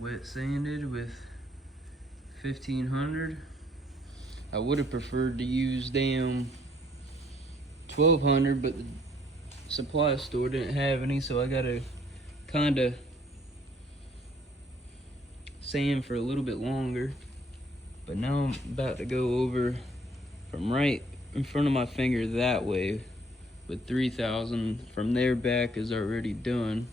wet sanded with 1500. I would have preferred to use damn 1200, but the supply store didn't have any, so I gotta kinda sand for a little bit longer. But now I'm about to go over from right in front of my finger that way with 3000. From there back is already done.